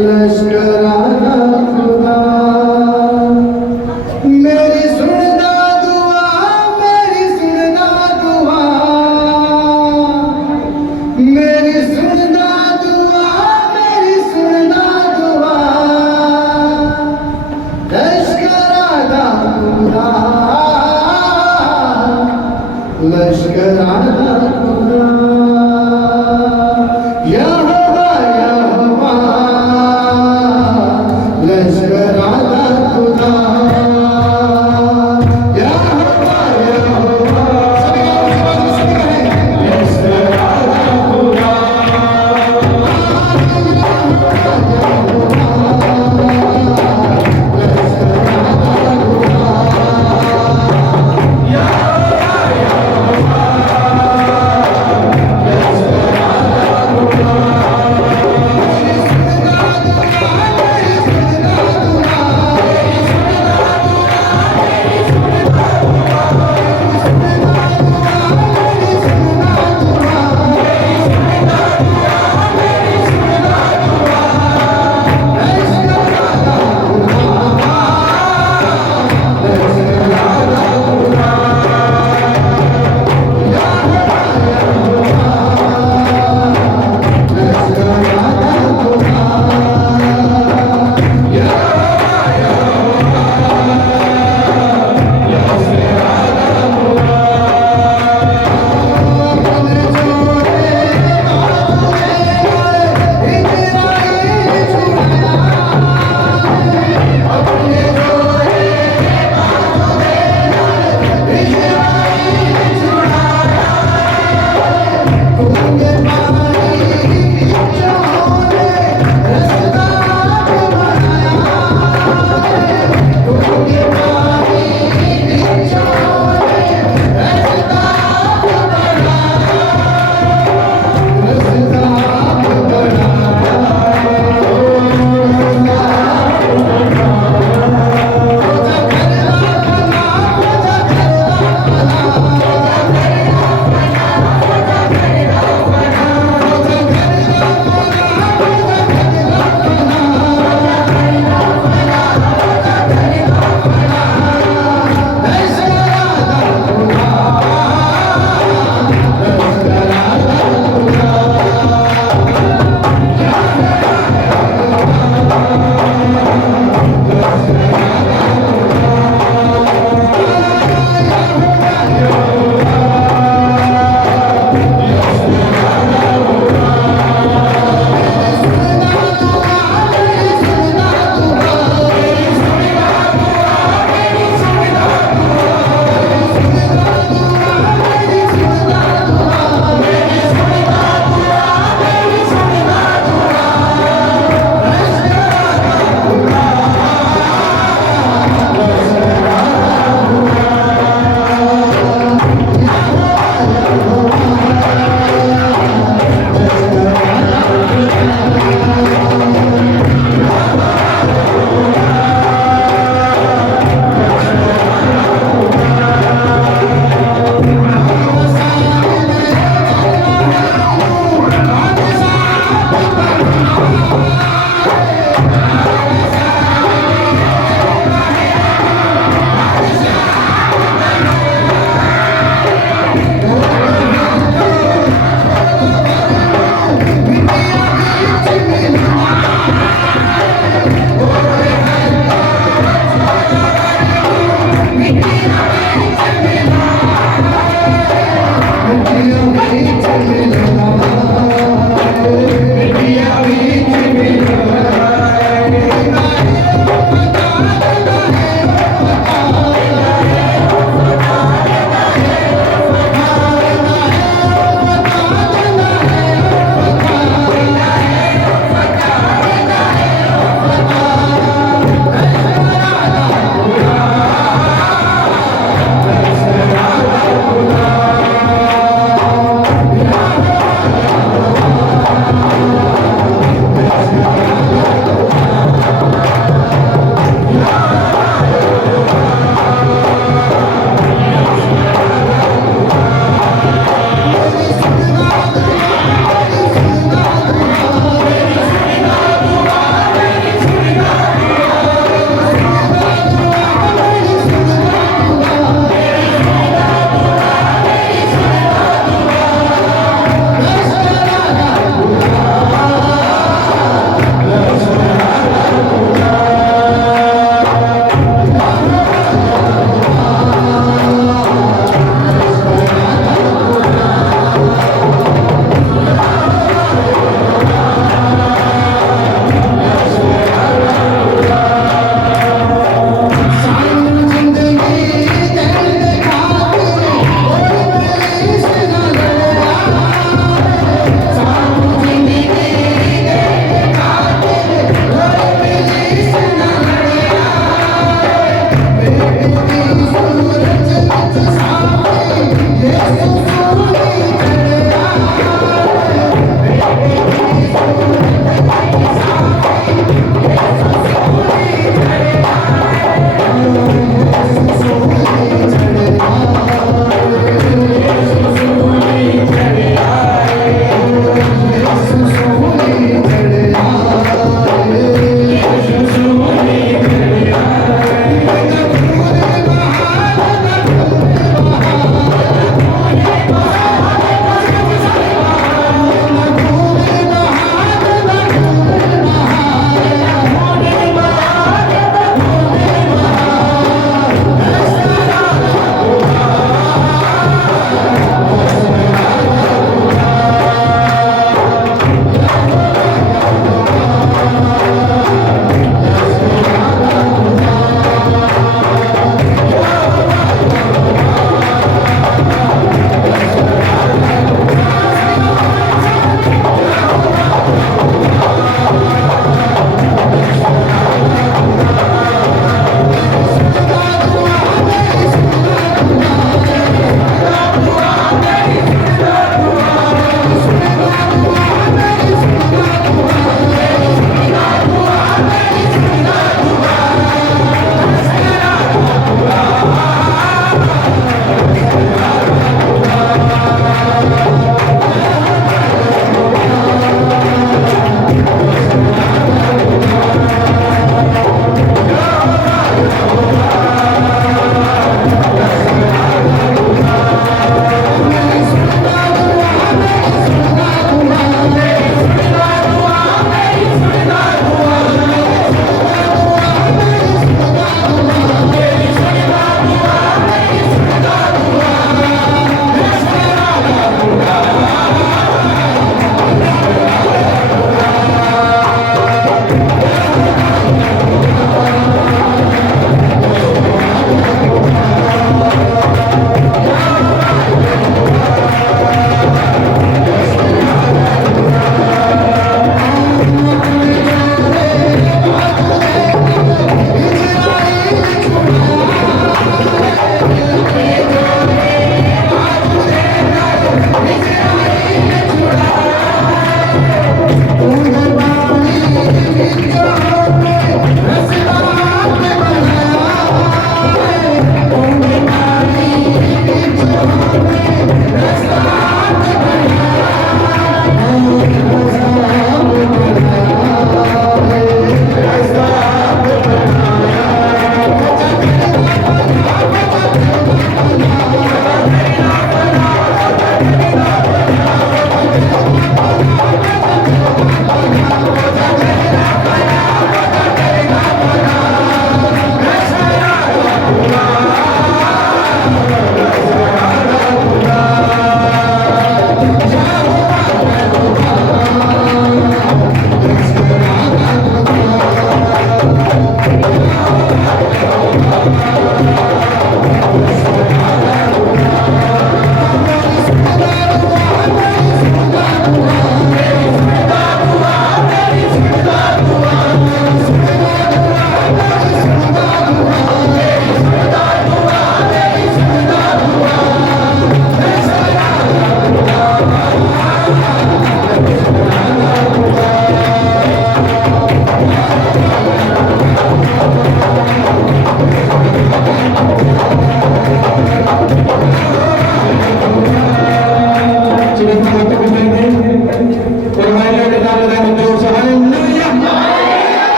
लश्कराना खुदा मेरी सुनना दुआ, मेरी सुनना दुआ, मेरी सुनना दुआ, मेरी सुनना दुआ, लश्कराना खुदा, लश्कराना खुदा।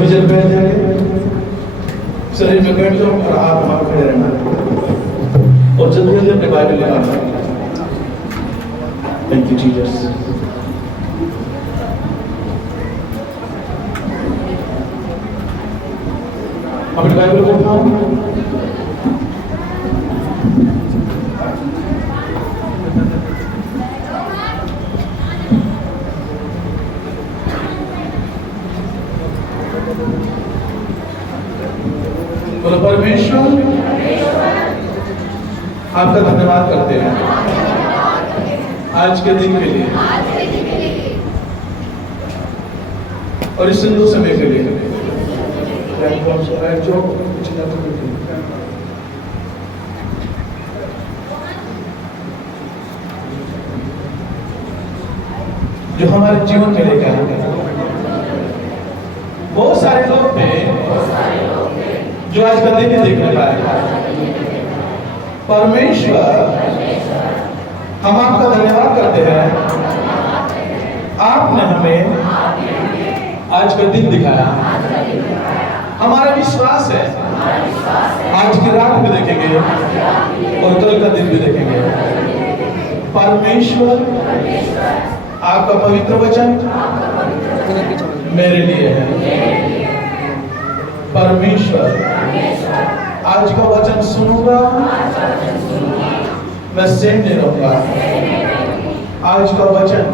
सभी जन बैठ जाएंगे, शरीर में बैठ जाओ और आप वहां खड़े रहना और जल्दी जल्दी अपने बाइबल लेना। Thank you Jesus. अपनी बाइबल को उठाओ। बोलो परमेश्वर आपका धन्यवाद करते हैं आज के दिन के लिए और इस सिंधु समय के लिए। जो हमारे जीवन में लेकर आए। बहुत सारे लोग थे जो आज का दिन नहीं देखने पाए। परमेश्वर हम आपका धन्यवाद करते हैं, आपने हमें आज का दिन दिखाया। हमारा विश्वास है आज की रात भी देखेंगे और कल का दिन भी देखेंगे। परमेश्वर आपका पवित्र वचन मेरे लिए है। परमेश्वर आज का वचन सुनूंगा, मैं सेम नहीं रहूंगा। आज का वचन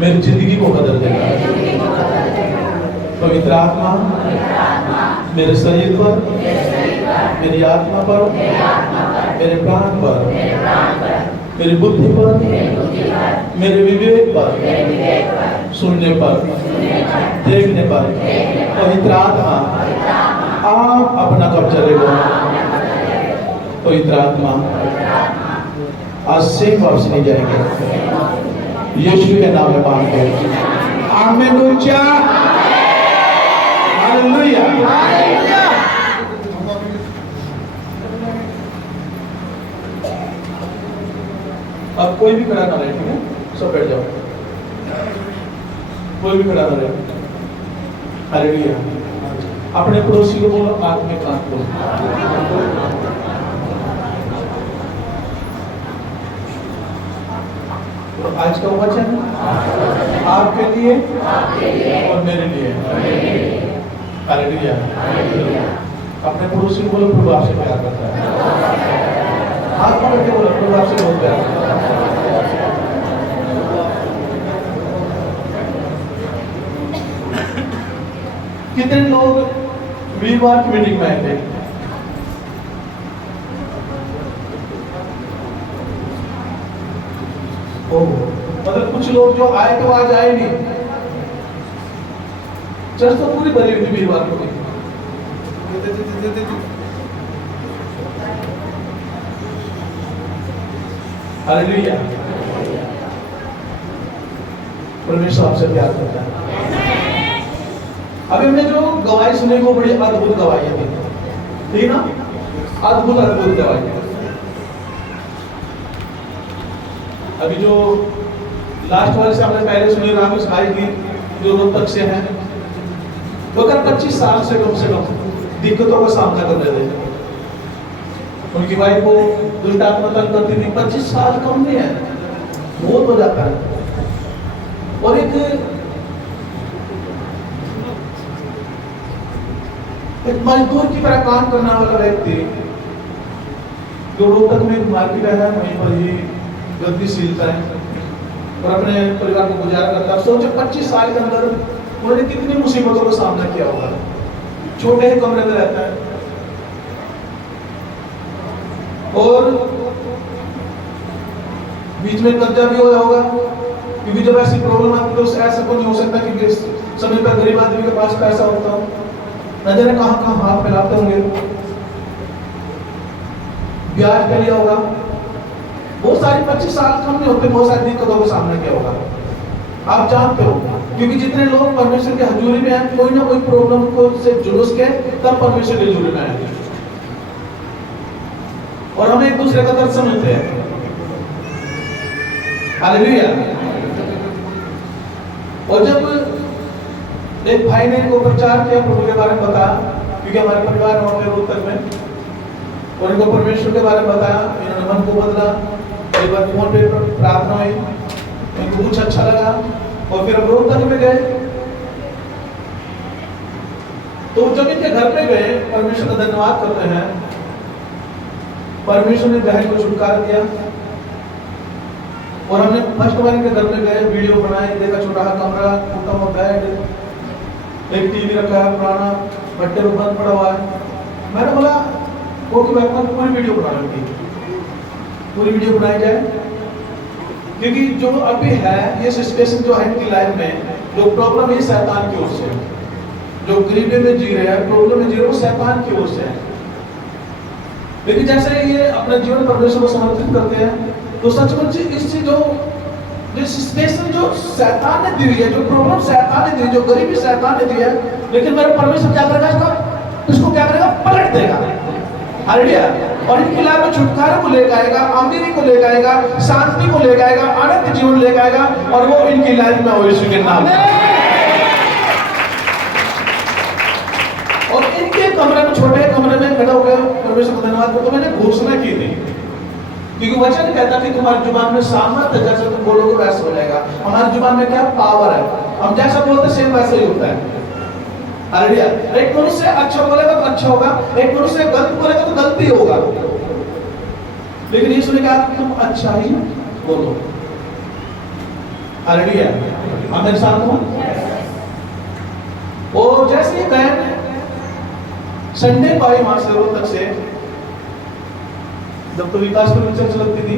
मेरी जिंदगी को बदल देगा। पवित्र आत्मा मेरे शरीर पर, मेरी आत्मा पर, मेरे प्राण पर, मेरी बुद्धि पर, मेरे विवेक पर, सुनने पर, देखने पर पवित्र आत्मा आप अपना कब्जा ले लो। पवित्र आत्मा आज से वापस नहीं जाएंगे। यीशु के नाम में मांगते हैं, आमीन। हालेलुया। अब कोई भी खड़ा ना रहे, ठीक है? सब बैठ जाओ, कोई भी खड़ा ना रहे। हालेलुया। अपने पड़ोसी को बोलो, आंख में कांच बोलो। तो आज का वचन आपके लिए और मेरे लिए। हालेलुया। अपने पड़ोसी को बोलो, प्रभु आपसे प्यार करता है। हाथ पकड़ के बोलो, प्रभु आपसे बहुत प्यार करता है। कितने लोग वीरवार की मीटिंग में आए थे? मतलब कुछ लोग जो आए तो आज आए नहीं। चर्च तो पूरी भरी हुई थी वीरवार को। हालेलुया। परमेश्वर आपसे प्यार करता है। अभी हमने जो गवाही सुनी वो बड़ी अद्भुत गवाही थी, ठीक ना? अद्भुत गवाही। अभी जो लास्ट वाले से हमने पहले सुनी रामेश भाई की, जो रोहतक से हैं, वो अगर 25 साल से कम दिक्कतों का सामना कर रहे थे। उनकी वाइफ को दुष्ट आत्मा तंग करती थी। 25 साल कम नहीं है, बहुत हो जाता है। और एक मजदूर की तरह काम करने वाला व्यक्ति जो रोहतक में एक मार्केट है, वहीं पर ही गतिशीलता है और अपने परिवार को गुजारा करता है। सोचो 25 साल के अंदर उन्होंने कितनी मुसीबतों का सामना किया होगा। छोटे ही कमरे में रहता है और बीच में कब्जा भी होया होगा, क्योंकि जब ऐसी प्रॉब्लम आती है तो ऐसा कुछ नहीं हो सकता कि समय पर गरीब आदमी के पास पैसा होता हो। न जाने कहां कहां हाथ फैलाते होंगे, ब्याज पे लिया होगा। बहुत सारी 25 साल कम नहीं होते, बहुत सारी दिक्कतों का सामना किया होगा। आप जानते हो, क्योंकि जितने लोग परमेश्वर के हजूरी में हैं, कोई ना कोई प्रॉब्लम को से जुलूस के तब परमेश्वर के हजूरी में आए और हम एक दूसरे का दर्द समझते हैं। हालेलुया। और जब एक भाई ने इनको प्रचार किया, प्रभु के बारे में बताया, क्योंकि हमारे परिवार वहाँ पे रोहतक में, और इनको परमेश्वर के बारे में बताया। इन्होंने मन को बदला, एक बार फोन पे प्रार्थना हुई, इनको कुछ अच्छा लगा और फिर हम रोहतक में गए। तो जब इनके घर पे गए, परमेश्वर का धन्यवाद करते हैं, परमेश्वर ने बहन को छुटकारा दिया। और हमने फर्स्ट बार इनके घर पे गए, वीडियो बनाए, देखा छोटा सा कमरा, टूटा हुआ बेड, एक टीवी रखा है पुराना, भट्टे में बंद पड़ा हुआ है। मैंने बोला कोई बात नहीं, पूरी वीडियो बना लो, पूरी वीडियो बनाई जाए, क्योंकि जो अभी है ये सिचुएशन जो है इनकी लाइफ में, जो प्रॉब्लम है शैतान की ओर से, जो गरीबी में जी रहे हैं, प्रॉब्लम में जी रहे हैं, वो शैतान की ओर से है। लेकिन जैसे ये अपने जीवन परमेश्वर को समर्पित करते हैं, तो सचमुच इससे जो सिचुएशन जो शैतान ने दी हुई है, जो प्रॉब्लम शैतान ने दी, जो गरीबी शैतान ने दी है, लेकिन मेरा परमेश्वर क्या करेगा, इसको क्या करेगा, पलट देगा। हालेलुया। और इनकी लाइफ में छुटकारे को लेकर आएगा, अमीरी को लेकर आएगा, शांति को लेकर आएगा, आनंद जीवन लेकर आएगा, और वो इनकी लाइफ में हो यीशु के नाम में। और इनके कमरे में, छोटे कमरे में खड़ा होकर परमेश्वर को धन्यवाद करते, तो मैंने घोषणा की थी, क्योंकि वचन कहता कि तुम्हारी जुबान में सामर्थ्य है, जैसे तुम बोलोगे वैसे हो जाएगा। हमारी जुबान में क्या पावर है, हम जैसा बोलते सेम वैसे ही होता है। हालेलुया। एक मनुष्य अच्छा बोलेगा तो अच्छा होगा, एक मनुष्य गलत बोलेगा तो गलती होगा, लेकिन यीशु ने कहा तुम अच्छा ही बोलो। हालेलुया। आप मेरे साथ हो? और जैसे ही बहन संडे को आई वहां से रोहतक से, जब तो विकास की चर्च लगती थी,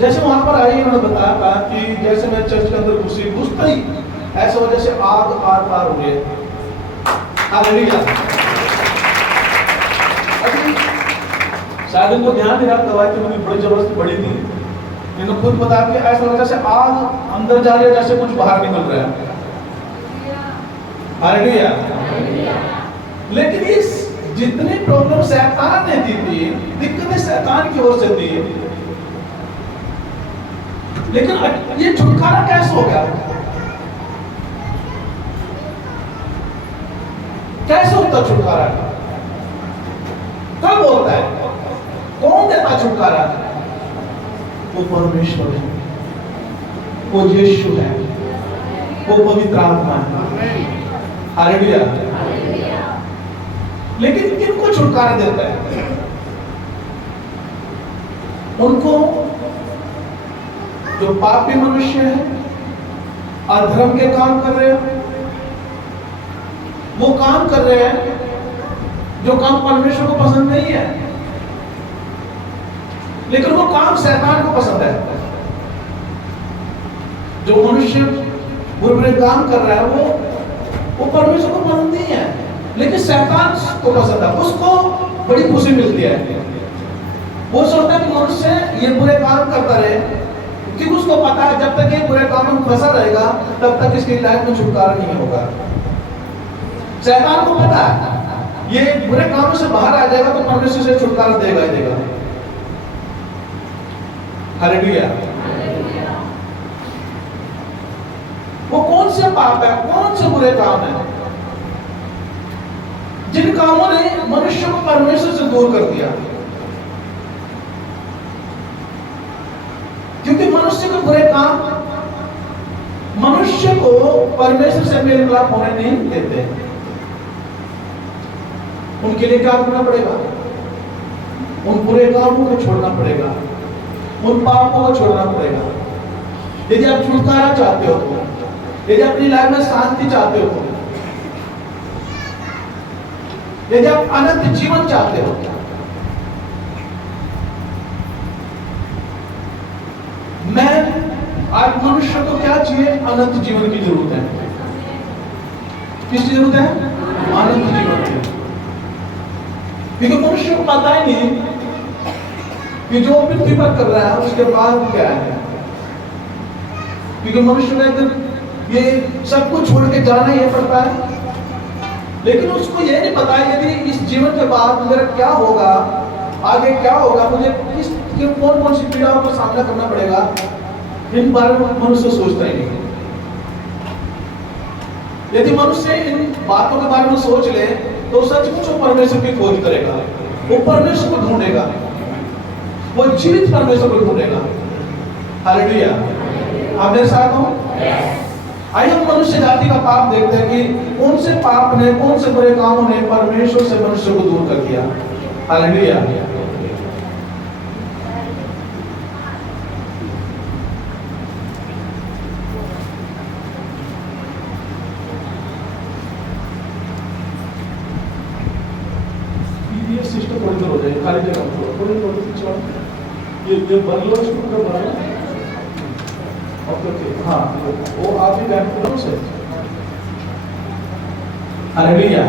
जैसे वहां पर आई, उन्होंने बताया था कि जैसे मैं चर्च के अंदर घुसते ही ऐसा वजह से आग आर पार हो गई। हालेलुया। अभी शायद उनको ध्यान नहीं रहा, दवाई तो मेरी बड़ी जबरदस्ती बड़ी थी, इन्होंने खुद बताया कि ऐसा वजह से आग अंदर जा रही है, जैसे कुछ बाहर निकल रहा है। हालेलुया। लेकिन इस जितनी प्रॉब्लम शैतान ने दी थी, दिक्कतें शैतान की ओर से थी, लेकिन ये छुटकारा कैसे हो गया? कैसे होता छुटकारा? कब होता है? कौन देता छुटकारा? वो परमेश्वर है, वो यीशु है, वो पवित्र आत्मा है। हालेलुया। लेकिन किनको छुटकारा देता है? उनको जो पापी मनुष्य है, अधर्म के काम कर रहे हैं, वो काम कर रहे हैं जो काम परमेश्वर को पसंद नहीं है, लेकिन वो काम शैतान को पसंद है। जो मनुष्य बुरे काम कर रहा है, वो परमेश्वर को पसंद नहीं है, लेकिन शैतान को पसंद है, उसको बड़ी खुशी मिलती है। वो सोचता है कि मनुष्य ये बुरे काम करता रहे, क्योंकि उसको पता है जब तक ये बुरे काम में फंसा रहेगा तब तक इसकी लाइफ में छुटकारा नहीं होगा। शैतान को पता है ये बुरे कामों से बाहर आ जाएगा तो परमेश्वर से छुटकारा देगा ही देगा। हालेलुया। वो कौन से पाप है, कौन से बुरे काम है जिन कामों ने मनुष्य को परमेश्वर से दूर कर दिया? क्योंकि मनुष्य के बुरे काम मनुष्य को परमेश्वर से मेल मिलाप होने नहीं देते। उनके लिए क्या करना पड़ेगा? उन बुरे कामों को छोड़ना पड़ेगा, उन पापों को छोड़ना पड़ेगा। यदि आप छुटकारा चाहते हो, यदि अपनी लाइफ में शांति चाहते हो, यदि आप अनंत जीवन चाहते हो, मैं आज मनुष्य को क्या चाहिए? अनंत जीवन की जरूरत है। किसकी जरूरत है? अनंत जीवन की। क्योंकि मनुष्य को पता ही नहीं कि जो पृथ्वी पर कर रहा है उसके बाद क्या है। क्योंकि मनुष्य में ये सब कुछ छोड़ के जाना ही पड़ता है, लेकिन उसको ये नहीं पता यदि इस जीवन के बाद मेरा क्या होगा, आगे क्या होगा, मुझे कौन कौन सी पीड़ाओं का सामना करना पड़ेगा, इन बारे में मनुष्य सोचता ही नहीं। यदि मनुष्य इन बातों के बारे में सोच ले तो सचमुच वो परमेश्वर की खोज करेगा, वो परमेश्वर को ढूंढेगा, वो जीवित परमेश्वर को ढूंढेगा। हालेलुया, आप मेरे साथ हो? आइए हम मनुष्य जाति का पाप देखते हैं कि कौन से पाप ने, कौन से बुरे कामों ने परमेश्वर से मनुष्य को दूर कर दिया। हालेलुया। ये सिस्टम थोड़ी देर हो जाए, खाली जगह थोड़ी चलो, ये बन लो इसको कर रहा है। ओके ओके, हाँ वो आप ही बैठ करो से। हालेलुया।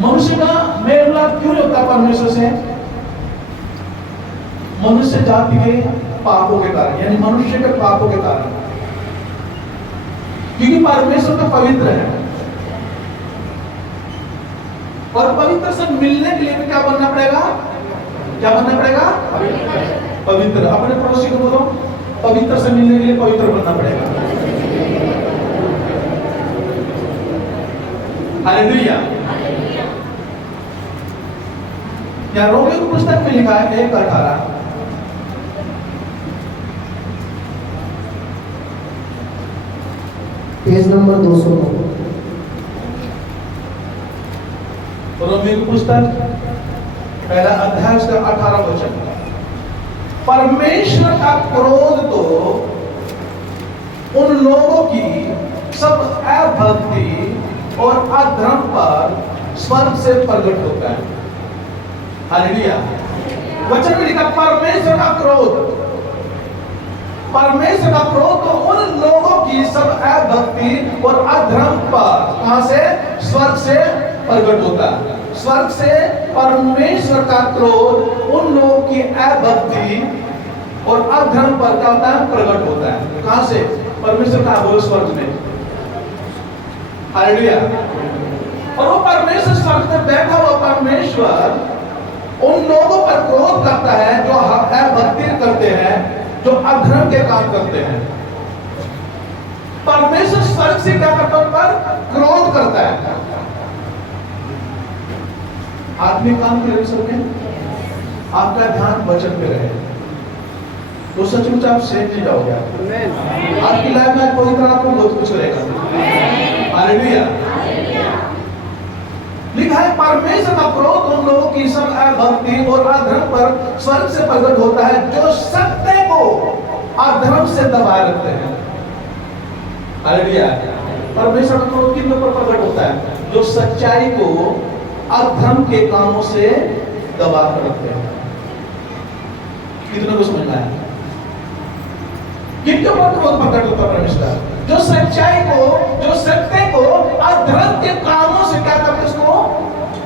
मनुष्य का मेल मिलाप क्यों होता है परमेश्वर से? मनुष्य जाति के पापों के कारण, यानी मनुष्य के पापों के कारण, क्योंकि परमेश्वर तो पवित्र है और पवित्र से मिलने के लिए भी क्या बनना पड़ेगा? क्या बनना पड़ेगा? पवित्र। अपने पड़ोसी को बोलो, पवित्र से मिलने के लिए पवित्र बनना पड़ेगा। हालेलुया। या रोमियो की पुस्तक में लिखा है 1:18, पेज नंबर 209। रोमियो की पुस्तक पहला अध्याय उसका 18 वचन। परमेश्वर का क्रोध तो उन लोगों की सब अभक्ति और अधर्म पर स्वर्ग से प्रकट होता है। हालेलुया। वचन में लिखा परमेश्वर का क्रोध, परमेश्वर का क्रोध तो उन लोगों की सब अभक्ति और अधर्म पर कहां से? स्वर्ग से प्रकट होता है। स्वर्ग से परमेश्वर का क्रोध उन लोगों की अभक्ति और अधर्म पर क्या होता है? प्रकट होता है। कहां से? परमेश्वर का बोल स्वर्ग में। हालेलुया। और वो परमेश्वर स्वर्ग में बैठा हुआ परमेश्वर उन लोगों पर क्रोध करता है जो अभक्ति करते हैं, जो अधर्म के काम करते हैं। परमेश्वर स्वर्ग से क्या करता है? उन पर क्रोध करता है। आत्मिक काम के लिए आपका ध्यान वचन पे रहे तो सचमुच आप सेव नहीं जाओगे। आपकी लाइफ में पवित्र आत्मा बहुत कुछ करेगा। हालेलुया। लिखा है परमेश्वर का क्रोध उन लोगों की सब अभक्ति और अधर्म पर स्वर्ग से प्रकट होता है जो सत्य को अधर्म से दबाए रखते हैं। हालेलुया। परमेश्वर का क्रोध किन लोगों पर प्रकट होता है? जो सच्चाई को अधर्म के कामों से दबा कर रखते हैं। कितने को समझना है? किनके ऊपर क्रोध प्रकट होता है परमेश्वर? जो सच्चाई को, जो सत्य को अधर्म के कामों से क्या करते हैं? उसको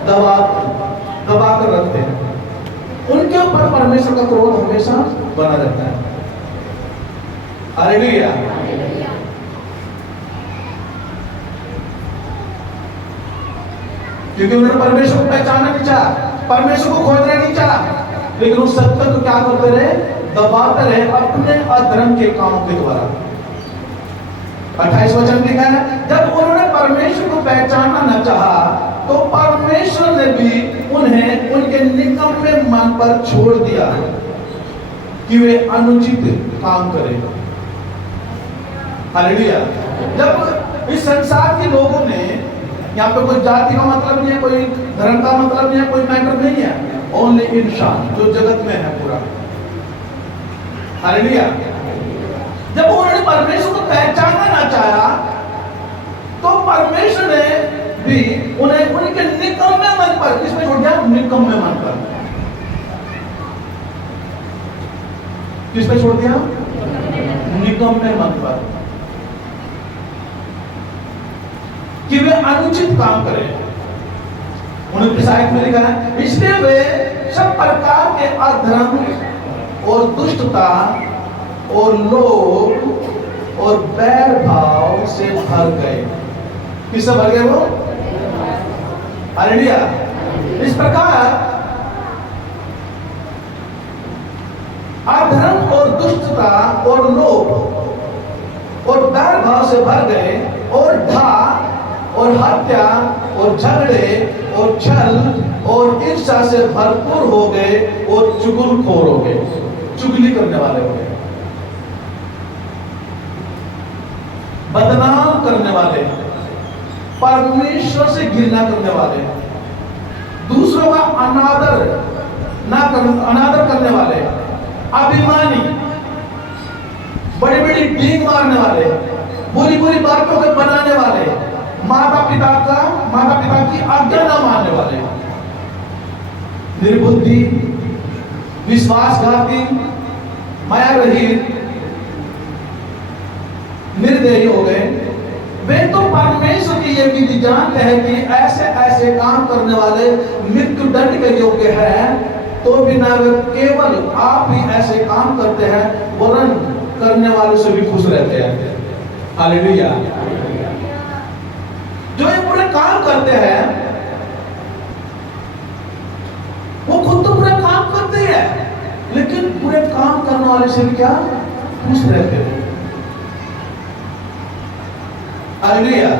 दबा कर रखते हैं। उनके ऊपर परमेश्वर का क्रोध हमेशा बना रहता है। हालेलुया। क्योंकि उन्होंने परमेश्वर को पहचानना नहीं चाहा, परमेश्वर को खोजना नहीं चाहा, लेकिन उस सत्य को क्या करते रहे? दबाते रहे अपने अधर्म के कामों के द्वारा। 28 वचन लिखा है, जब उन्होंने परमेश्वर को पहचानना न चाहा तो परमेश्वर ने भी उन्हें उनके निकम्मे मन पर छोड़ दिया कि वे अनुचित काम करें। हालेलुया। जब इस संसार के लोगों ने, यहाँ पे कोई जाति का मतलब नहीं है, कोई धर्म का मतलब नहीं है, कोई मैटर नहीं है, ओनली इंसान जो जगत में है पूरा। हालेलुया। जब उन्होंने परमेश्वर को पहचानना ना चाहा तो परमेश्वर ने भी उन्हें उनके निकम्मे मन पर, किसमें छोड़ दिया? निकम्मे मन पर। किसमें छोड़ दिया? निकम्मे मन पर, कि वे अनुचित काम करें। 29 में लिखा है, इसलिए वे सब प्रकार के अधर्म और दुष्टता और लोभ और बैर भाव से भर गए। किससे भर गए वो? हालेलुया। इस प्रकार अधर्म और दुष्टता और लोभ और बैर भाव से भर गए और ढा और हत्या और झगड़े और छल और ईर्ष्या से भरपूर हो गए और चुगलखोर हो गए, चुगली करने वाले हो गए, बदनाम करने वाले, परमेश्वर से घृणा करने वाले, दूसरों का अनादर करने वाले, अभिमानी, बड़ी बड़ी डींग मारने वाले, बुरी बुरी बातों के बनाने वाले, माता पिता की आज्ञा न मानने वाले, निर्बुद्धि, विश्वासघाती, माया रहित, निर्दयी हो गए। वे तो परमेश्वर की ये विधि जानते हैं कि ऐसे ऐसे काम करने वाले मृत्यु दंड के योग्य हैं, तो भी ना वे केवल आप ही ऐसे काम करते हैं, वरन करने वाले से भी खुश रहते हैं। हालेलुया। जो ये पूरे काम करते हैं वो खुद तो पूरे काम करते हैं, लेकिन पूरे काम करने वाले से भी क्या खुश रहते हैं। हालेलुया।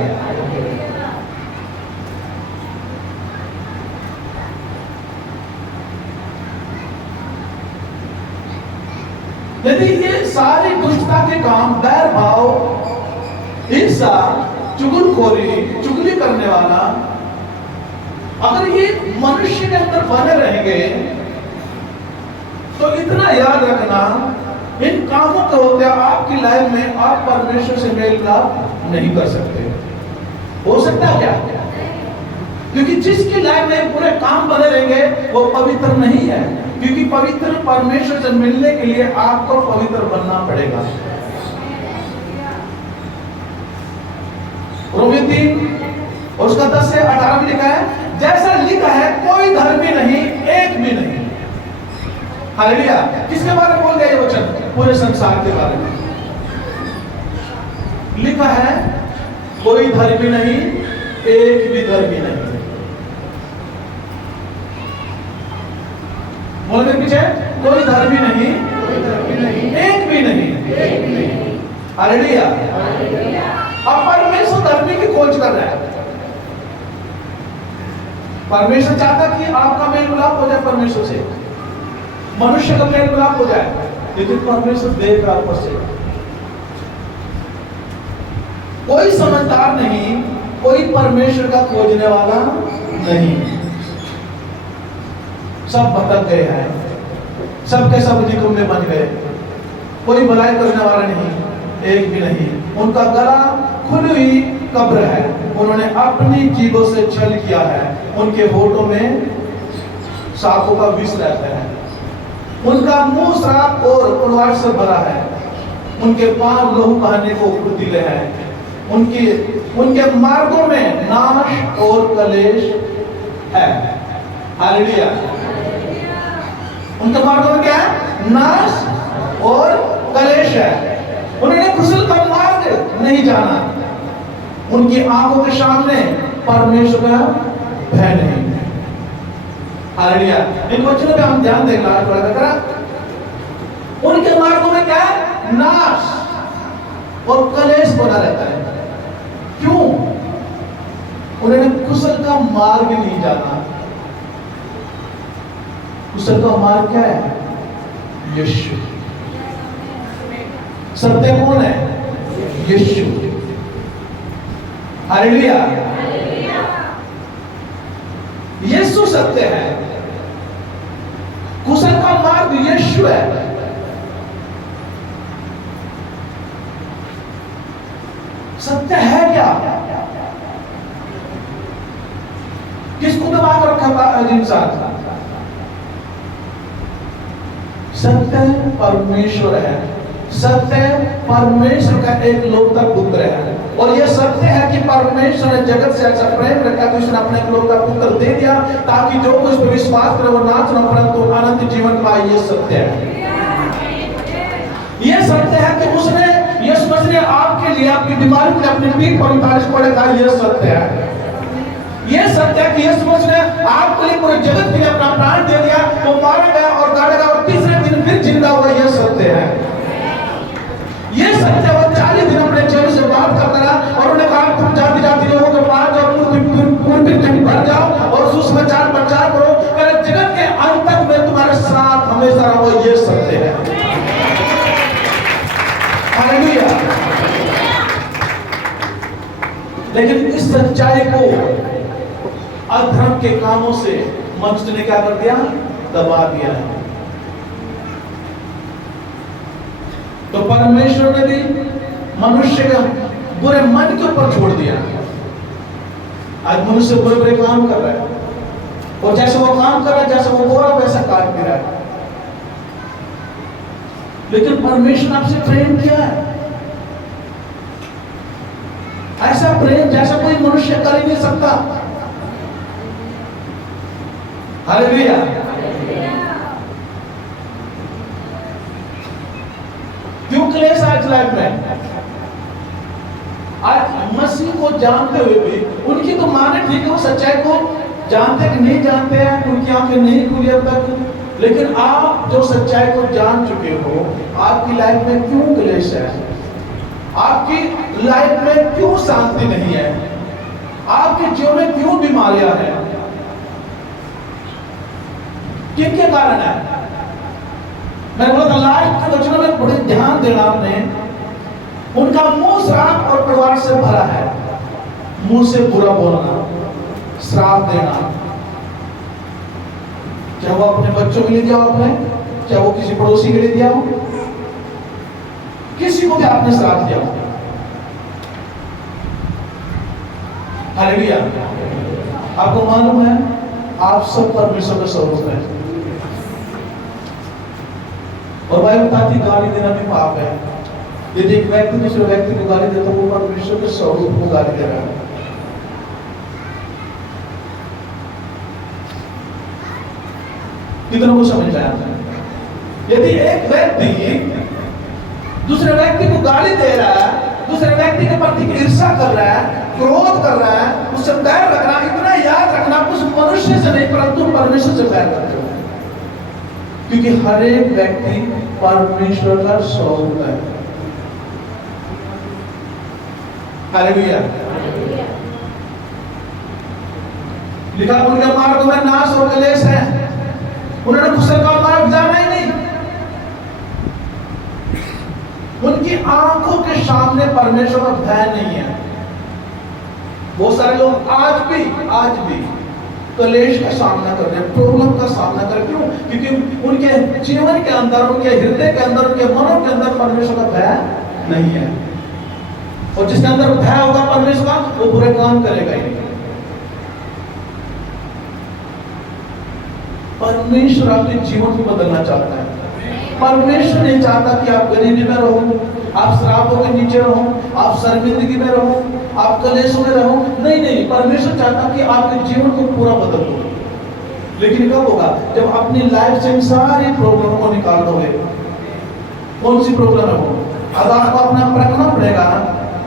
यदि ये सारी दुष्टता के काम, बैर भाव, ईर्ष्या, चुगलखोरी, चुगली करने वाला, अगर ये मनुष्य के अंदर बने रहेंगे तो इतना याद रखना, इन कामों के होते आपकी लाइफ में आप परमेश्वर से मेल मिलाप नहीं कर सकते। हो सकता है क्या? क्योंकि जिसकी लाइफ में पूरे काम बने रहेंगे वो पवित्र नहीं है, क्योंकि पवित्र परमेश्वर से मिलने के लिए आपको पवित्र बनना पड़ेगा। रोमी 3 और उसका 10 से 18 में लिखा है, जैसा लिखा है कोई धर्मी नहीं, एक भी नहीं। हालेलुया। किसके बारे में बोल गया ये वचन? पूरे संसार के बारे में लिखा है, कोई धर्मी नहीं, एक भी धर्मी नहीं। बोलने पीछे, कोई धर्मी नहीं, एक भी नहीं। हालेलुया। अब परमेश्वर धर्मी की खोज कर रहा है। परमेश्वर चाहता कि आपका मेल मिलाप हो जाए परमेश्वर से, मनुष्य का मेल मिलाप हो जाए, लेकिन परमेश्वर देख रहा ऊपर से। कोई समझदार नहीं, कोई परमेश्वर का खोजने वाला नहीं। सब भटक गए हैं, सबके सब निकम्मे बन गए। कोई भलाई करने वाला नहीं, एक भी नहीं। उनका गला खुली हुई कब्र है, उन्होंने अपनी जीभों से छल किया है, उनके होठों में सांपों का विष रहता है, उनका मुंह श्राप और उड़वाहट से भरा है, उनके पांव लहू बहाने को फुर्तीले हैं, उनके मार्गों में नाश और कलेश है। हालेलुया। उनके मार्गों में क्या है? नाश और कलेश है। उन्होंने कुशल का मार्ग नहीं जाना, उनकी आंखों के सामने परमेश्वर का भय नहीं। हालेलुया। इन वचनों पे हम ध्यान देंगे थोड़ा। उनके मार्गों में क्या है? नाश और कलेश बना रहता है। क्यों? उन्होंने कुशल का मार्ग नहीं जाना। कुशल का मार्ग क्या है? यीशु। सत्य कौन है? यीशु। हालेलुया। यीशु सत्य है, कुशल का मार्ग यीशु है। सत्य है क्या? किसको दबा कर रखा इंसान? सत्य परमेश्वर है। सत्य परमेश्वर का एक लौता पुत्र है, और यह सत्य है कि परमेश्वर ने जगत से ऐसा प्रेम रखा कि उसने अपने लौता पुत्र दे दिया, ताकि जो कुछ पर विश्वास करे वो नाश न परंतु अनंत जीवन पाए। ये सत्य है। ये सत्य है कि उसने यीशु मसीह ने आपके लिए, आपकी बीमारी के लिए अपनी पीठ पर 39 कोड़े खाए। ये सत्य है। ये सत्य है कि यीशु मसीह ने आपके लिए पूरे जगत के लिए अपना प्राण दे दिया, वो मारा गया और गाड़ा गया और तीसरे दिन फिर जिंदा हुआ। देता रहा वो ये सत्य है। हालेलुया। लेकिन इस सच्चाई को अधर्म के कामों से मनुष्य ने क्या कर दिया? दबा दिया है। तो परमेश्वर ने भी मनुष्य का बुरे मन के ऊपर छोड़ दिया। आज मनुष्य बुरे बुरे काम कर रहा है, और जैसे वो काम कर रहा है, जैसे वो बोल रहा है वैसा काट भी रहा है। लेकिन परमेश्वर ने आपसे प्रेम किया है, ऐसा प्रेम जैसा कोई मनुष्य कर ही नहीं सकता। हालेलुया। क्यों क्लेश आज लाइफ में? आज मसीह को जानते हुए भी उनकी तो माने ठीक है, वो सच्चाई को जानते कि नहीं जानते हैं, उनकी आंखें नहीं खुली अब तक। लेकिन आप जो सच्चाई को जान चुके हो, आपकी लाइफ में क्यों क्लेश है? आपकी लाइफ में क्यों शांति नहीं है? आपके जीवन में क्यों बीमारियां हैं? किनके कारण है? मैं बोला था लास्ट के वचनों में बड़े ध्यान देना आपने। उनका मुंह श्राप और परिवार से भरा है। मुंह से बुरा बोलना, श्राप देना, चाहे वो अपने बच्चों के लिए दिया हो आपने, चाहे वो किसी पड़ोसी के लिए दिया हो, किसी को भी आपने श्राप दिया हो। हालेलुया। आपको मालूम है आप सब परमेश्वर का स्वरूप है, और बाइबल बताती गाली देना भी पाप है। यदि एक व्यक्ति दूसरे व्यक्ति को गाली देता, वो परमेश्वर के स्वरूप को गाली दे रहा है। कितनों को समझ आया? यदि एक व्यक्ति दूसरे व्यक्ति को गाली दे रहा है, दूसरे व्यक्ति के प्रति ईर्ष्या कर रहा है, क्रोध कर रहा है, उससे बैर रख रहा है, इतना याद रखना उस मनुष्य से नहीं परंतु परमेश्वर से बैर रखते हो, क्योंकि हर एक व्यक्ति परमेश्वर का स्वरूप है। हालेलुया। लिखा उनके मार्ग में नाश और क्लेश है, उन्होंने दूसरे का मार्ग जाना ही नहीं। उनकी आंखों के सामने परमेश्वर का भय नहीं है। बहुत सारे लोग आज भी क्लेश का सामना कर रहे हैं, प्रॉब्लम का सामना कर रहे हैं। क्यों? क्योंकि उनके जीवन के अंदर, उनके हृदय के अंदर, उनके मनों के अंदर परमेश्वर का भय नहीं है। और जिसके अंदर भय होगा परमेश्वर का, वो बुरे काम करेगा ही नहीं। परमेश्वर आपके जीवन को बदलना चाहता है। परमेश्वर नहीं चाहता कि आप गरीबी में रहो, आप श्रापों के नीचे रहो, आप शर्मिंदगी में रहो, आप कलेश में रहो। नहीं, परमेश्वर चाहता कि आपके जीवन को पूरा बदल दो। लेकिन कब होगा? जब अपनी लाइफ से सारी प्रॉब्लम को निकाल दोगे। कौन सी प्रॉब्लम है वो? अब आपको अपना परखना पड़ेगा।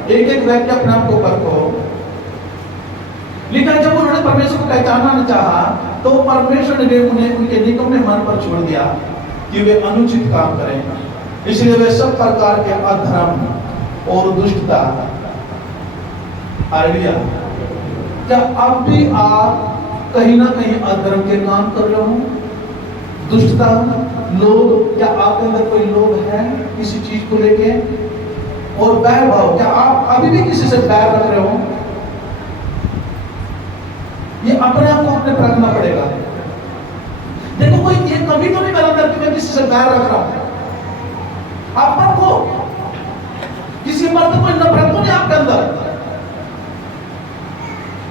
एक एक व्यक्ति अपने आप को परखो। लेकिन जब उन्होंने परमेश्वर को पहचानना चाहा, तो परमेश्वर ने उन्हें उनके निकम्मे मन पर छोड़ दिया कि वे अनुचित काम करें। इसलिए वे सब प्रकार के अधर्म और दुष्टता। हालेलुया। क्या अब भी आप कहीं ना कहीं अधर्म के काम कर रहे हो? दुष्टता, लोभ, क्या आपके अंदर कोई लोभ है किसी चीज को लेके? और बैर भाव, क्या आप अभी भी किसी से बैर रख रहे हो? ये अपने आप को अपने परखना पड़ेगा। देखो, कोई ये कभी तो नहीं गलत कि मैं किसी से बैर रख रहा हूं। अपन को किसी पर तो कोई नफरत तो नहीं आपके अंदर,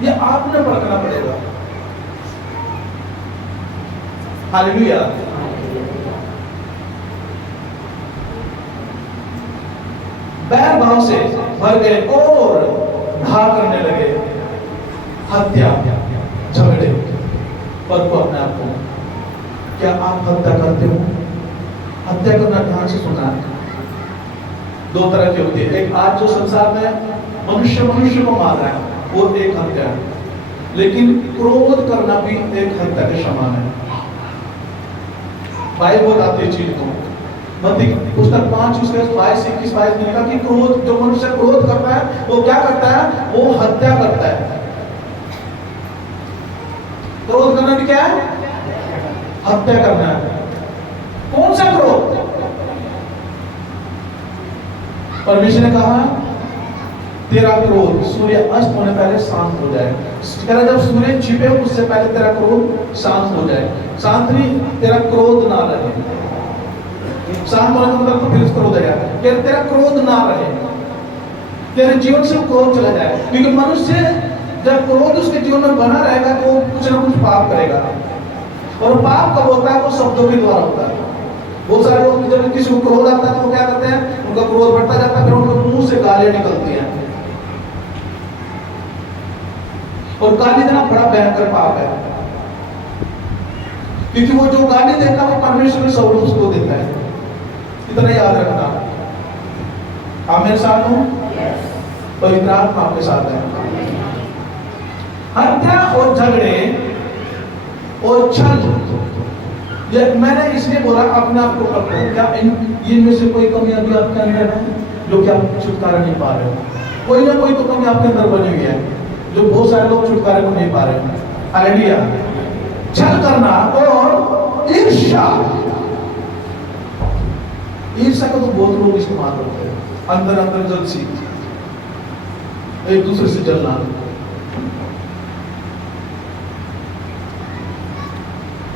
ये आपने परखना पड़ेगा। हालेलुया। बैर भाव से भर गए और घा करने लगे, हत्या, झगड़े। पर को अपने आप को, क्या आप हत्या करते हो? हत्या करना ध्यान से सुनना है। दो तरह की होती है। एक आज जो संसार में मनुष्य को मार रहा है, वो एक हत्या है। लेकिन क्रोध करना भी एक हत्या के समान है। बाइबल बताती है चीज को। मत्ती पुस्तक 5 उसके 22-21 में लिखा कि क्रोध, जो मनुष्य क्रोध करता है वो क्या करता है? वो हत्या करता है। क्रोध करना भी क्या है? हत्या करना है। परमेश्वर ने कहा तेरा क्रोध सूर्य अस्त होने पहले शांत हो जाए। कह रहा जब सूर्य छिपे उससे पहले तेरा क्रोध शांत हो जाए। शांत नहीं, तेरा क्रोध ना रहे। शांत होने का मतलब तो फिर क्रोध आएगा, कि तेरा क्रोध ना रहे, तेरे जीवन से क्रोध चला जाए। क्योंकि मनुष्य जब क्रोध उसके जीवन में बना रहेगा तो वो कुछ ना कुछ पाप करेगा। और पाप कब होता है? वो शब्दों के द्वारा होता है। बहुत सारे लोग जब किसी को क्रोध आता है तो क्या करते हैं? उनका क्रोध बढ़ता जाता है, फिर उनके मुंह से गालियां निकलती हैं। और गाली देना बड़ा भयंकर पाप है, क्योंकि वो जो गाली देता है वो परमेश्वर के स्वरूप उसको देता है। इतना याद रखना। आप मेरे साथ हो? पवित्र आत्मा आपके साथ है। हत्या और झगड़े और छल, मैंने इसलिए बोला अपने आप को पकड़ो। क्या इनमें से कोई कमी अभी आपके अंदर है जो कि आप छुटकारा नहीं पा रहे हो? कोई ना कोई तो कमी आपके अंदर बनी हुई है जो बहुत सारे लोग छुटकारे को नहीं पा रहे हैं। हालेलुया। छल करना और ईर्ष्या, ईर्ष्या को तो बहुत लोग इस्तेमाल करते हैं। अंदर अंदर जलसी, एक दूसरे से जलना।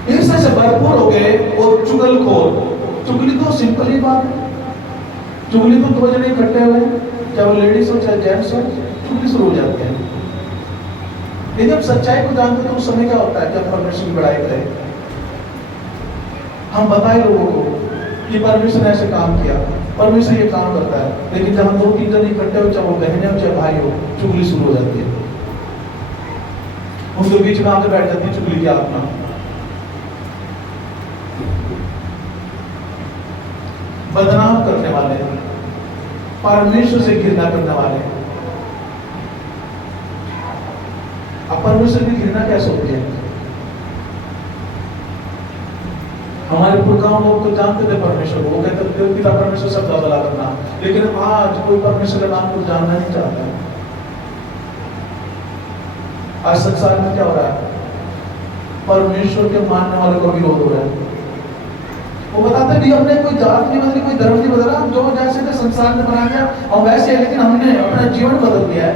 ईर्ष्या से भरपूर हो गए और चुगलखोर। चुगली तो सिंपल ही बात है। चुगली तो दो जने इकट्ठे हुए, चाहे वो लेडीज हो चाहे जेंट्स हो, चुगली शुरू हो जाती है। लेकिन जब सच्चाई को जानते तो उस समय क्या होता है? जब परमेश्वर की बड़ाई करें, हम बताएं लोगों को कि परमेश्वर ने ऐसे काम किया, परमेश्वर ये काम करता है। लेकिन जब हम दो तीन जन इकट्ठे हो, चाहे वो बहने हो चाहे भाई हो, चुगली शुरू हो जाती है। उनके बीच में आके बैठ जाती है चुगली की आत्मा। बदनाम करने वाले, परमेश्वर से घृणा करने वाले। अब परमेश्वर की घृणा कैसे होती है? हमारे पुरखाओं लोग तो जानते थे परमेश्वर को, वो कहते थे पिता परमेश्वर शब्द भला करना। लेकिन आज कोई परमेश्वर के नाम को जानना नहीं चाहता है। आज संसार में क्या हो रहा है? परमेश्वर के मानने वालों का विरोध हो रहा है। वो बताते भी हमने कोई जात नहीं बदली, कोई धर्म नहीं बदला, जो जैसे थे संसार ने बना दिया और वैसे है। लेकिन हमने अपना जीवन बदल दिया है,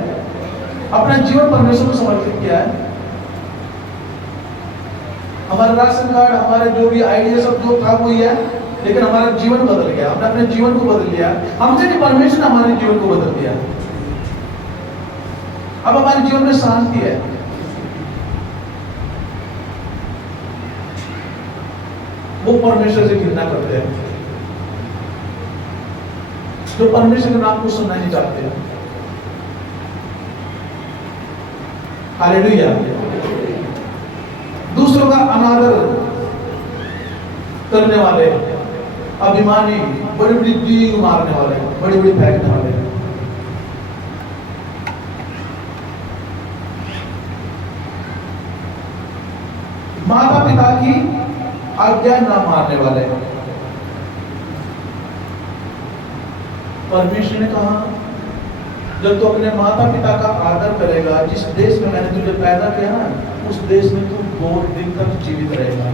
अपना जीवन परमेश्वर को समर्पित किया है। हमारा राशन कार्ड, हमारे जो भी आईडी सब जो था वो ही है, लेकिन हमारा जीवन बदल गया। हमने अपने जीवन को बदल लिया। हमसे नहीं, परमेश्वर ने हमारे जीवन को बदल दिया। अब हमारे जीवन में शांति है। वो परमेश्वर से घृणा करते हैं, जो परमेश्वर के नाम को सुनना नहीं चाहते। हालेलुया। दूसरों का अनादर करने वाले, अभिमानी, बड़ी बड़ी डींग मारने वाले, बड़ी बड़ी फेंकने वाले। माता पिता की आज्ञा ना मानने वाले। परमेश्वर ने कहा जब तू अपने माता पिता का आदर करेगा, जिस देश में मैंने तुझे पैदा किया ना, उस देश में तू 2 दिन तक जीवित रहेगा।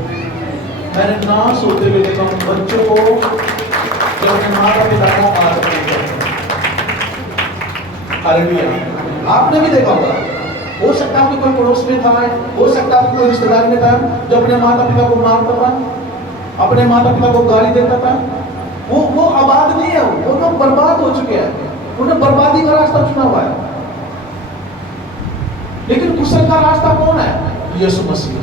मैंने नाश होते हुए देखा उन बच्चों को जो अपने माता पिता का आदर नहीं करते। हालेलुया। आपने भी देखा होगा, हो सकता है कोई पड़ोस में था, हो सकता है कोई रिश्तेदार में था जो अपने माता पिता को मारता था, अपने माता पिता को गाली देता था। वो आबाद नहीं है, वो तो बर्बाद हो चुके हैं। उन्हें बर्बादी का रास्ता चुना हुआ है। लेकिन कुशल का रास्ता कौन है? यीशु मसीह।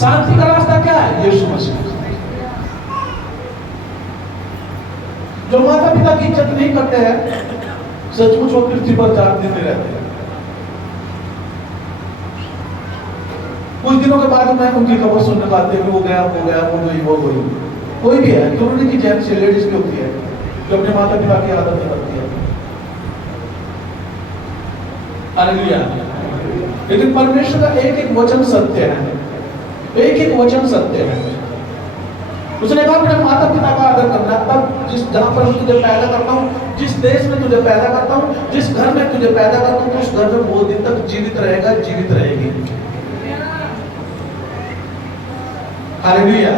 शांति का रास्ता क्या है? यीशु मसीह। जो माता पिता की इज्जत नहीं करते हैं, सचमुच वो पृथ्वी पर 4 दिन रहते हैं। कुछ दिनों के बाद मैं उनकी खबर सुनने पाते हैं, वो गया, वो गई। कोई भी है, दोनों की जेंट्स या लेडीज भी होती है जो अपने माता पिता की आदत नहीं करती है। हालेलुया। लेकिन परमेश्वर का एक एक वचन सत्य है, एक एक वचन सत्य है। उसने कहा अपने माता पिता का आदर करना। तब जहां पर मैं तुझे पैदा करता हूँ, जिस देश में तुझे पैदा करता हूँ, जिस घर में तुझे पैदा करता हूँ, तो उस घर में 2 दिन तक जीवित रहेगा, जीवित रहेगी। हालेलुया।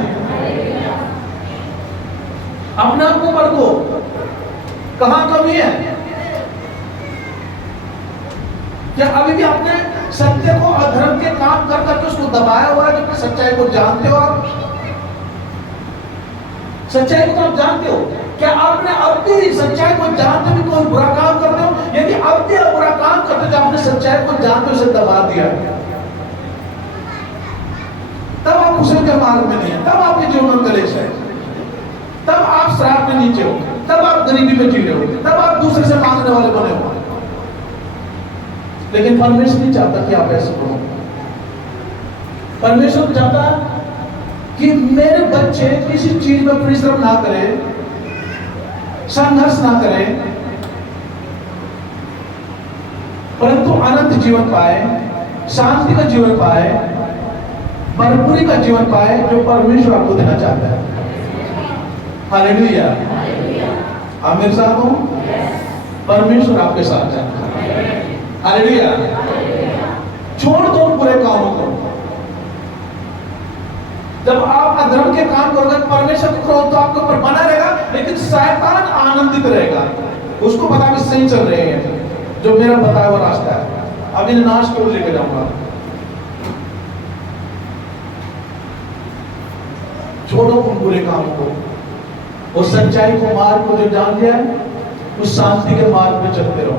अपने आप को परखो। कहां कमी है? क्या अभी भी आपने सत्य को अधर्म के काम कर करके उसको दबाया हुआ है, जबकि सच्चाई को जानते हो आप? सच्चाई को तो आप जानते हो। क्या आपने अब भी सच्चाई को जानते भी कोई बुरा काम करते हो? यदि अब भी आप बुरा काम करते हो, तो आपने सच्चाई को जानते उसे दबा दिया, तब आप उसे के मार्ग में नहीं है, तब आपके जीवन में कलेश है, तब आप श्राप में नीचे हो, तब आप गरीबी में जी रहे हो, तब आप दूसरे से मांगने वाले बने हो। लेकिन परमेश्वर नहीं चाहता कि आप ऐसे करो। परमेश्वर चाहता कि मेरे बच्चे किसी चीज में परिश्रम ना करें, संघर्ष ना करें, परंतु अनंत जीवन पाए, शांति का जीवन पाए, भरपूरी का जीवन पाए, जो परमेश्वर आपको देना चाहता है। हालेलुया। आप मेरे साथ हो? परमेश्वर आपके साथ चाहता है। हालेलुया। छोड़ दो बुरे कामों को। जब आप अधर्म के काम करोगे, परमेश्वर का क्रोध तो आपके ऊपर बना रहेगा, लेकिन शैतान आनंदित रहेगा। उसको पता कि सही चल रहे हैं, जो मेरा बताया हुआ रास्ता है, अभी नाश को लेकर जाऊंगा। छोड़ो उन बुरे कामों को, और सच्चाई को, मार्ग को जो जान लिया है, उस शांति के मार्ग में चलते रहो।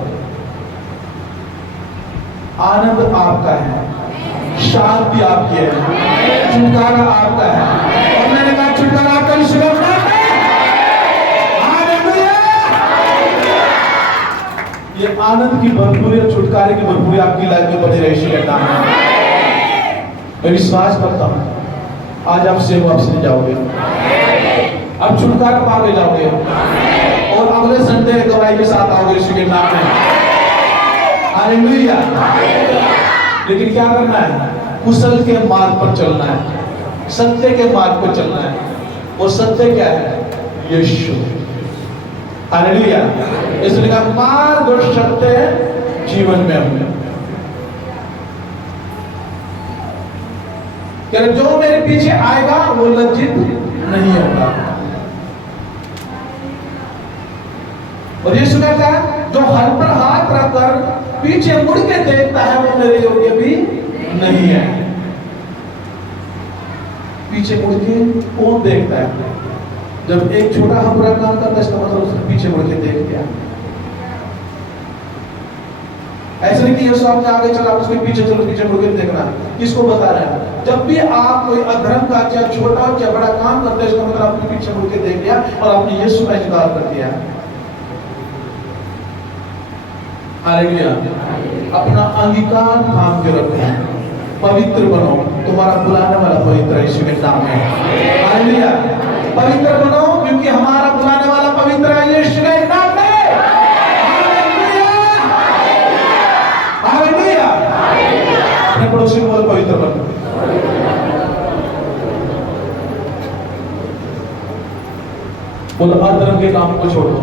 आनंद आपका है, शांति आपकी है, छुटकारा आपका है। और मैंने कहा छुटकारा आपका यीशु के नाम में। हालेलुया। ये आनंद की भरपूरी और छुटकारे की भरपूरी आपकी लाइफ में बनी रहे यीशु के नाम में। मैं विश्वास करता हूं आज आप से वापस नहीं जाओगे, अब छुटकारा पा के जाओगे, और अगले संडे गवाही के साथ आओगे यीशु के नाम में। हालेलुया। लेकिन क्या करना है? कुशल के मार्ग पर चलना है, सत्य के मार्ग पर चलना है। और सत्य क्या है? यीशु। हालेलुया। इसलिए कहा मार्ग और सत्य जीवन में हूं। क्या जो मेरे पीछे आएगा वो लज्जित नहीं होगा। और यीशु कहता है जो हर पर हाथ रखकर पीछे मुड़ के देखता है वो मेरे योग्य भी नहीं है। पीछे मुड़ के कौन देखता है? जब एक छोटा हम बुरा काम करता है, इसका मतलब उसने पीछे मुड़ के देख लिया। ऐसे नहीं कि यीशु आपने आगे चला, उसके पीछे चलो, पीछे मुड़ के देखना। किसको बता रहा है? जब भी आप कोई अधर्म का चाहे छोटा चाहे बड़ा काम करते हैं, इसका मतलब आपने पीछे मुड़ के देख लिया और आपने यीशु का इनकार कर दिया। हालेलुया। अपना अंगीकार थाम के रखो, पवित्र बनो। तुम्हारा बुलाने वाला पवित्र है यीशु के नाम में। हालेलुया। पवित्र बनो क्योंकि हमारा बुलाने वाला पवित्र है यीशु के नाम में। हालेलुया। अपने पड़ोसी को बोलो पवित्र बनो। बोलो अधर्म के काम को छोड़ो।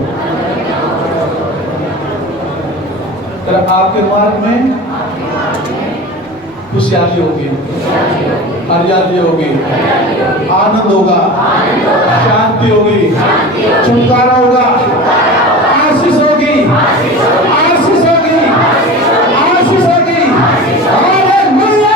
आपके मार्ग में खुशहाली होगी, हरियाली होगी, आनंद होगा, शांति होगी, छुटकारा होगा, आशीष होगी, आशीष होगी, आशीष होगी। हालेलुया।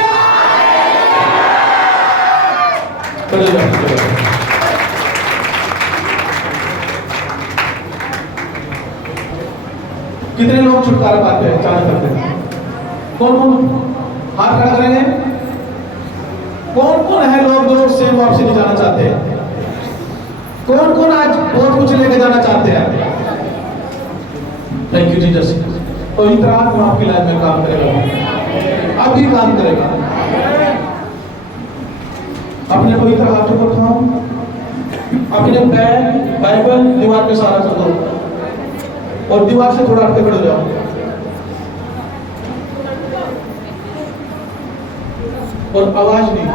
कितने लोग छुटकारा पाते हैं, चार करते हैं? कौन कौन हाथ खड़ा करेंगे? कौन कौन है लोग जो सेम वापसी नहीं जाना चाहते? कौन कौन आज बहुत कुछ लेके जाना चाहते हैं? Thank you Jesus. पवित्र आत्मा आपकी लाइफ में काम करेगा, अभी काम करेगा। अपने पवित्र हाथों को थाम, अपने बैग बाइबल दीवार पे सारा कर दो और दीवार से थोड़ा हटके खड़े हो जाओ। और आवाज नहीं,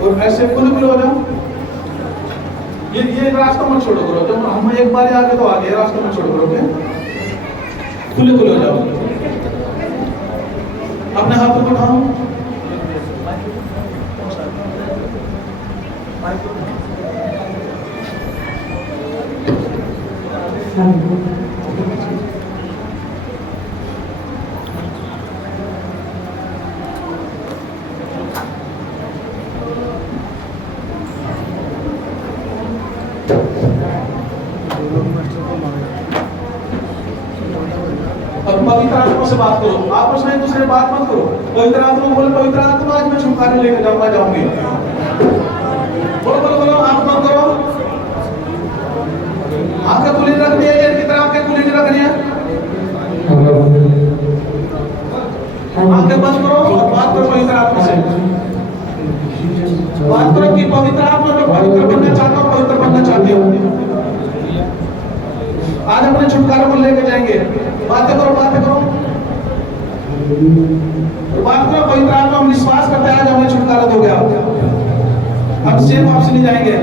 और ऐसे खुले खुले हो जाओ। ये रास्ता मत छोड़ो करो, जब हम एक बार आगे तो आगे, रास्ता मत छोड़ो करो। खुले खुले हो जाओ। अपने हाथों को उठाओ। और पवित्र आत्मा से बात करो, आपस में एक दूसरे से बात मत करो। पवित्र आत्मा बोले, पवित्र आत्मा आज मैं छुटकारे लेकर जाऊंगा, जाऊंगी। बोलो बोलो बोलो, आप मत करो। आपका कुलीन रखनी है, ये कितना आपके कुलीन रखनी है। आंखें बंद करो और बात करो पवित्र आत्मा से। बात करो कि पवित्र आत्मा में पवित्र बनना चाहता हूँ, पवित्र बनना चाहती हूँ। आज अपने छुटकारे को लेकर जाएंगे। बातें करो, बातें करो, बात करो। पवित्र आत्मा हम विश्वास करते हैं आज हमें छुटकारा दोगे आप। अब सेम वापस नहीं जाएंगे।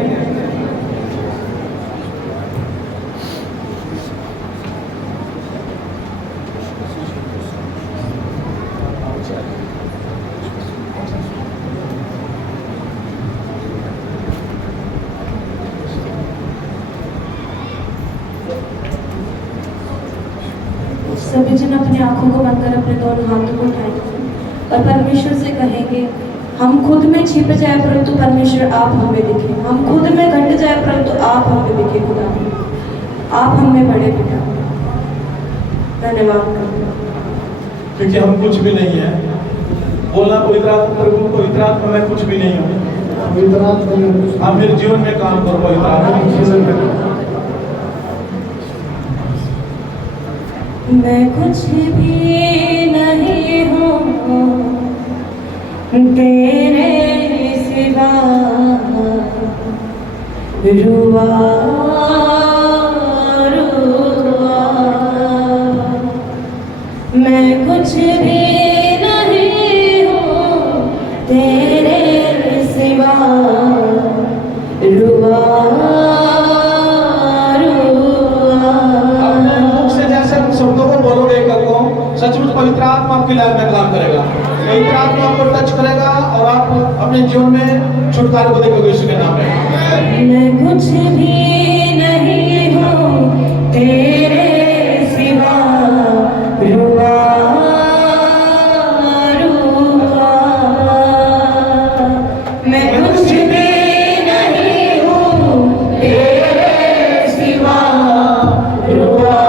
सभी जन अपनी आंखों को बंद कर अपने दोनों हाथों को उठाएंगे और परमेश्वर से कहेंगे, हम खुद में छिप जाए परंतु परमेश्वर आप हमें दिखे। हम खुद में घट जाए परंतु आप हमें दिखे। खुदा आप हमें बड़े पिता, धन्यवाद करते। क्योंकि हम कुछ भी नहीं है। बोलना पवित्र आत्मा, प्रभु पवित्र आत्मा मैं कुछ भी नहीं हूँ। आप मेरे जीवन में काम करो पवित्र आत्मा। मैं कुछ भी नहीं हूँ तेरे सिवा, रुआ रुआ। मैं कुछ भी नहीं हूँ तेरे सिवा, रुआ शब्दों को बोलोगे कल को, सचमुच पवित्र आत्मा आपकी लाइफ में काम करेगा। पवित्र आत्मा आपको टच करेगा और आप अपने जीवन में छुटकारे को देखोगे यीशु के नाम में। मैं कुछ भी नहीं हूँ तेरे सिवा, रुआ रुआ। मैं कुछ भी नहीं हूँ तेरे सिवा, रुआ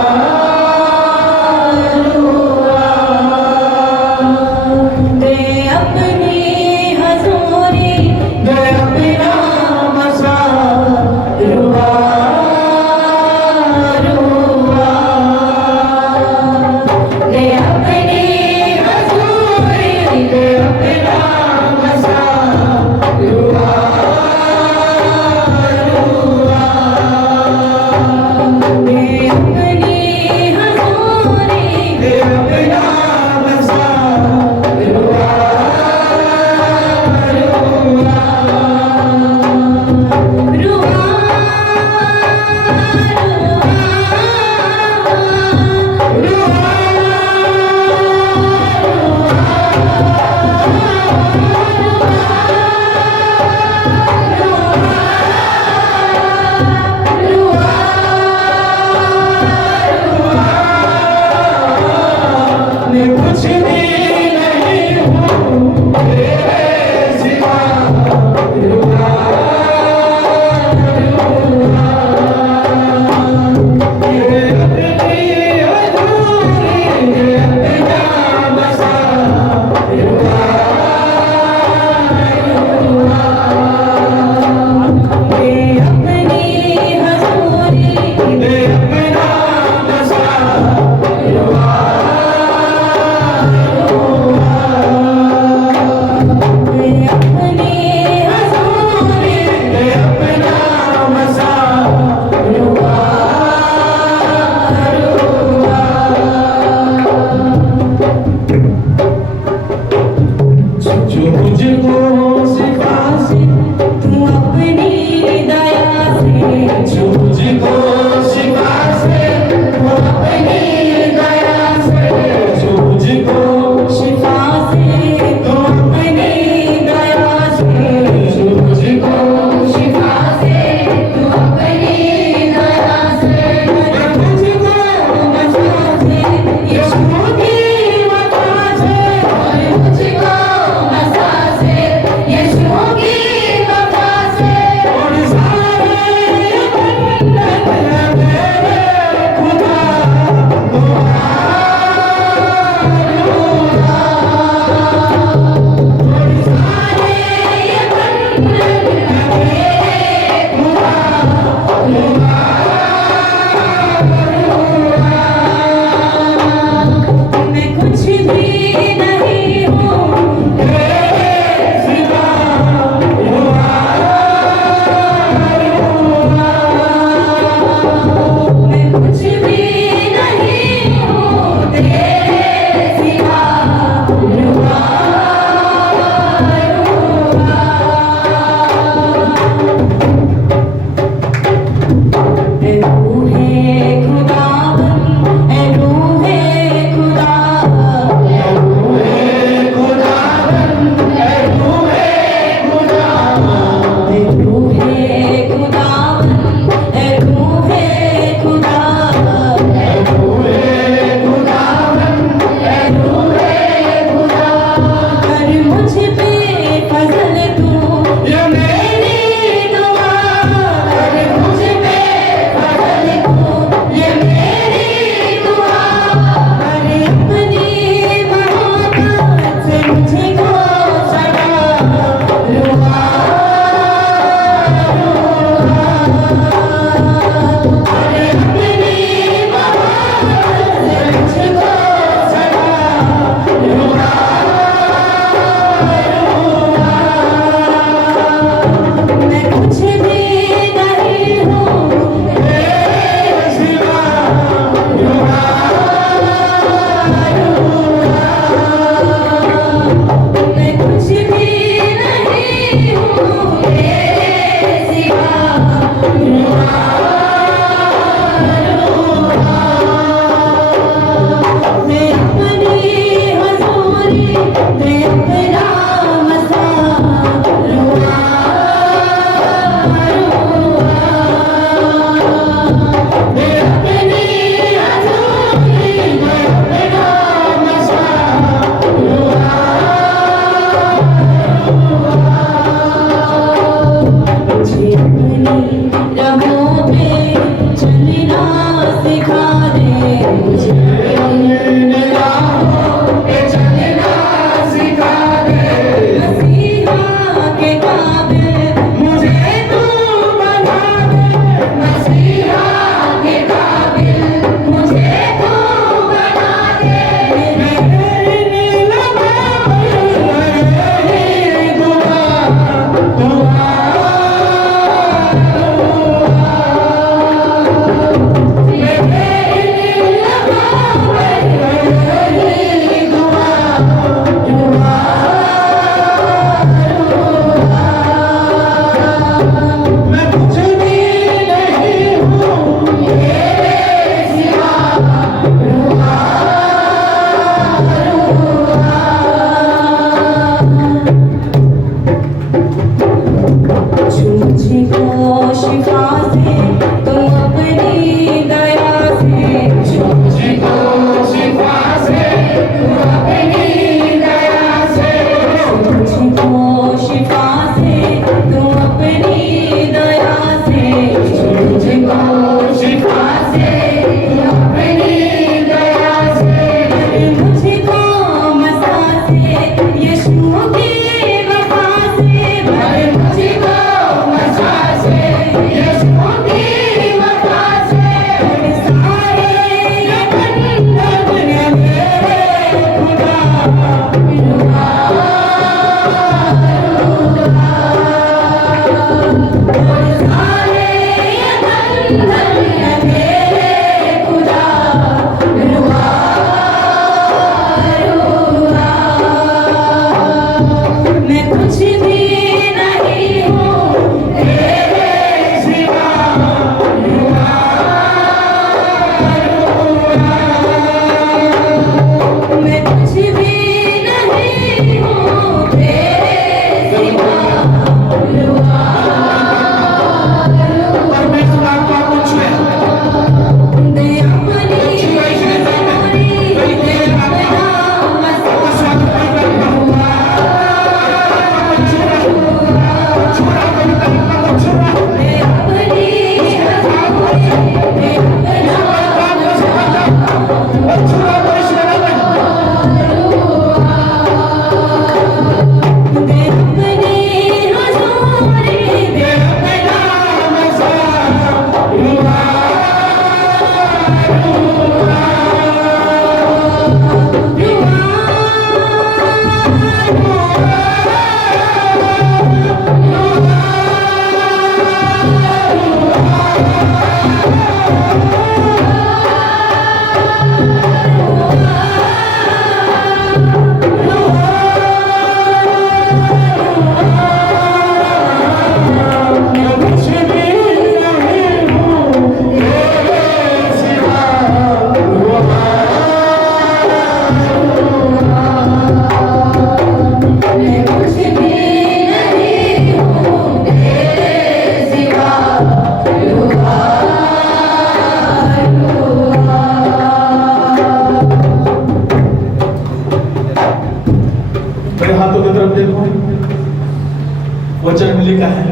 वचन में लिखा है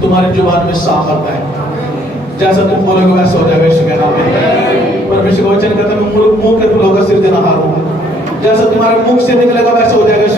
तुम्हारी जुबान में सामर्थ है, जैसा तुम बोलोगे वैसा हो जाएगा यीशु के नाम में। परमेश्वर का वचन कहता है मैं मुंह के फूलों का सिरजनहार हूँ, जैसा तुम्हारे मुख से निकलेगा वैसा हो जाएगा